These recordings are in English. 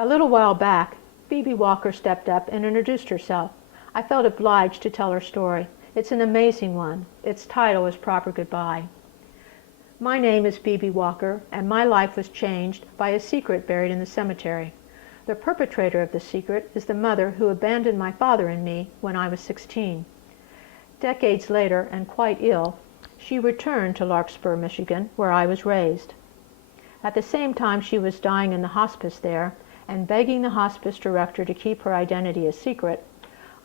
A little while back, Phoebe Walker stepped up and introduced herself. I felt obliged to tell her story. It's an amazing one. Its title is Proper Goodbye. My name is Beebe Walker, and my life was changed by a secret buried in the cemetery. The perpetrator of the secret is the mother who abandoned my father and me when I was 16. Decades later, and quite ill, she returned to Larkspur, Michigan, where I was raised. At the same time she was dying in the hospice there, and begging the hospice director to keep her identity a secret,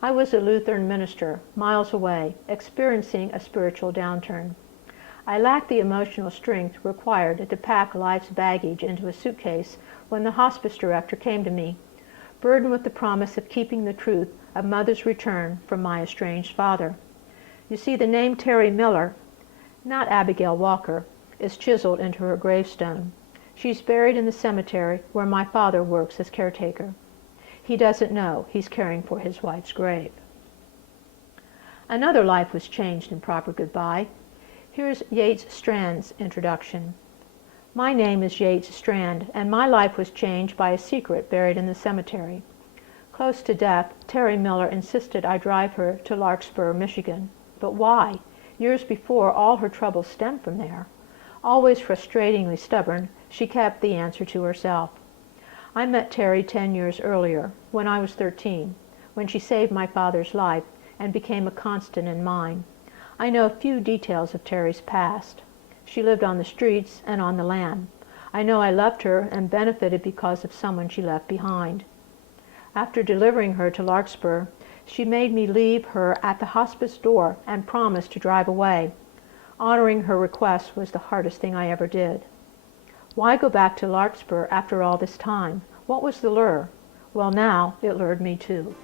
I was a Lutheran minister, miles away, experiencing a spiritual downturn. I lacked the emotional strength required to pack life's baggage into a suitcase when the hospice director came to me, burdened with the promise of keeping the truth of Mother's return from my estranged father. You see, the name Terry Miller, not Abigail Walker, is chiseled into her gravestone. She's buried in the cemetery where my father works as caretaker. He doesn't know he's caring for his wife's grave. Another life was changed in Proper Goodbye. Here's Yates Strand's introduction. My name is Yates Strand, and my life was changed by a secret buried in the cemetery. Close to death, Terry Miller insisted I drive her to Larkspur, Michigan. But why? Years before, all her troubles stemmed from there. Always frustratingly stubborn, she kept the answer to herself. I met Terry 10 years earlier, when I was 13, when she saved my father's life and became a constant in mine. I know few details of Terry's past. She lived on the streets and on the lam. I know I loved her and benefited because of someone she left behind. After delivering her to Larkspur, she made me leave her at the hospice door and promised to drive away. Honoring her request was the hardest thing I ever did. Why go back to Larkspur after all this time? What was the lure? Well, now it lured me too.